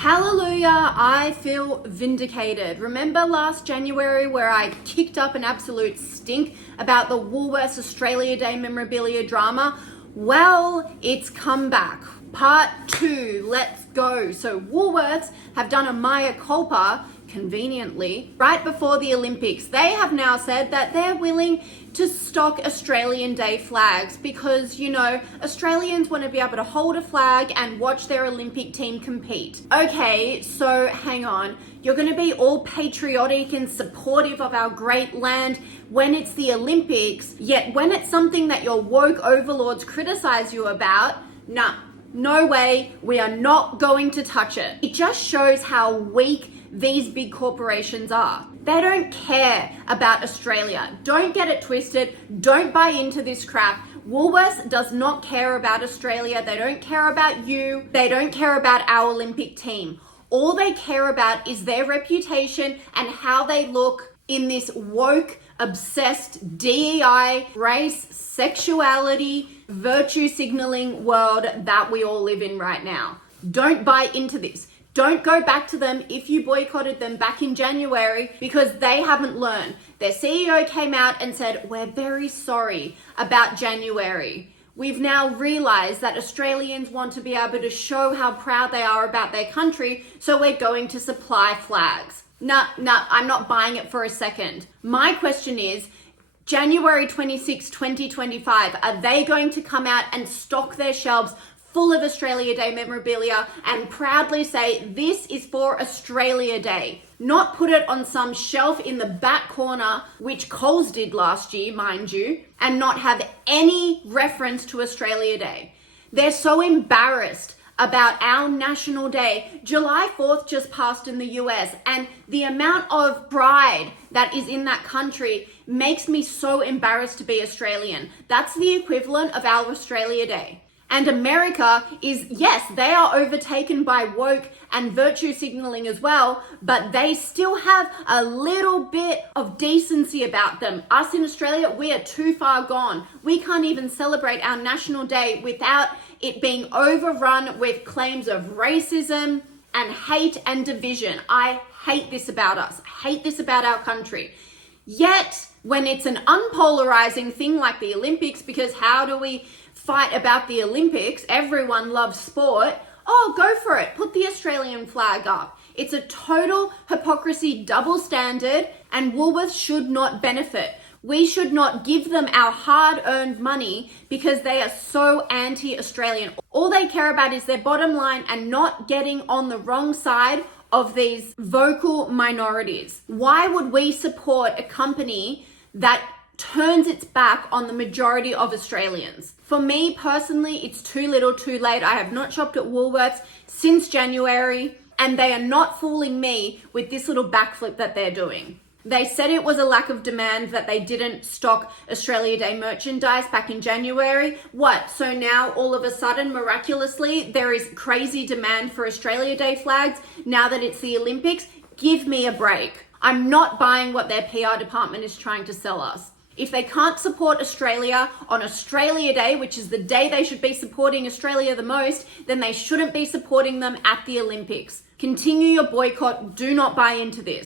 Hallelujah, I feel vindicated. Remember last January where I kicked up an absolute stink about the Woolworths Australia Day memorabilia drama? Well, it's come back. Part 2, let's go. So Woolworths have done a mea culpa, conveniently, right before the Olympics. They have now said that they're willing to stock Australian Day flags because, you know, Australians want to be able to hold a flag and watch their Olympic team compete. Okay, so hang on. You're going to be all patriotic and supportive of our great land when it's the Olympics, yet when it's something that your woke overlords criticize you about, nah, no way, we are not going to touch it. It just shows how weak these big corporations are. They don't care about Australia. Don't get it twisted. Don't buy into this crap. Woolworths does not care about Australia. They don't care about you. They don't care about our Olympic team. All they care about is their reputation and how they look in this woke, obsessed DEI, race, sexuality, virtue signaling world that we all live in right now. Don't buy into this. Don't go back to them if you boycotted them back in January because they haven't learned. Their CEO came out and said, "We're very sorry about January. We've now realized that Australians want to be able to show how proud they are about their country, so we're going to supply flags." Nah, I'm not buying it for a second. My question is, January 26, 2025, are they going to come out and stock their shelves full of Australia Day memorabilia and proudly say, this is for Australia Day? Not put it on some shelf in the back corner, which Coles did last year, mind you, and not have any reference to Australia Day. They're so embarrassed about our national day. July 4th just passed in the US, and the amount of pride that is in that country makes me so embarrassed to be Australian. That's the equivalent of our Australia Day. And America is, yes, they are overtaken by woke and virtue signaling as well, but they still have a little bit of decency about them. Us in Australia, we are too far gone. We can't even celebrate our national day without it being overrun with claims of racism and hate and division. I hate this about us. I hate this about our country. Yet, when it's an unpolarizing thing like the Olympics, because how do we fight about the Olympics? Everyone loves sport. Oh, go for it. Put the Australian flag up. It's a total hypocrisy, double standard, and Woolworths should not benefit. We should not give them our hard-earned money because they are so anti-Australian. All they care about is their bottom line and not getting on the wrong side of these vocal minorities. Why would we support a company that turns its back on the majority of Australians? For me personally, it's too little too late. I have not shopped at Woolworths since January, and they are not fooling me with this little backflip that they're doing. They said it was a lack of demand that they didn't stock Australia Day merchandise back in January. What? So now all of a sudden, miraculously, there is crazy demand for Australia Day flags now that it's the Olympics? Give me a break. I'm not buying what their PR department is trying to sell us. If they can't support Australia on Australia Day, which is the day they should be supporting Australia the most, then they shouldn't be supporting them at the Olympics. Continue your boycott. Do not buy into this.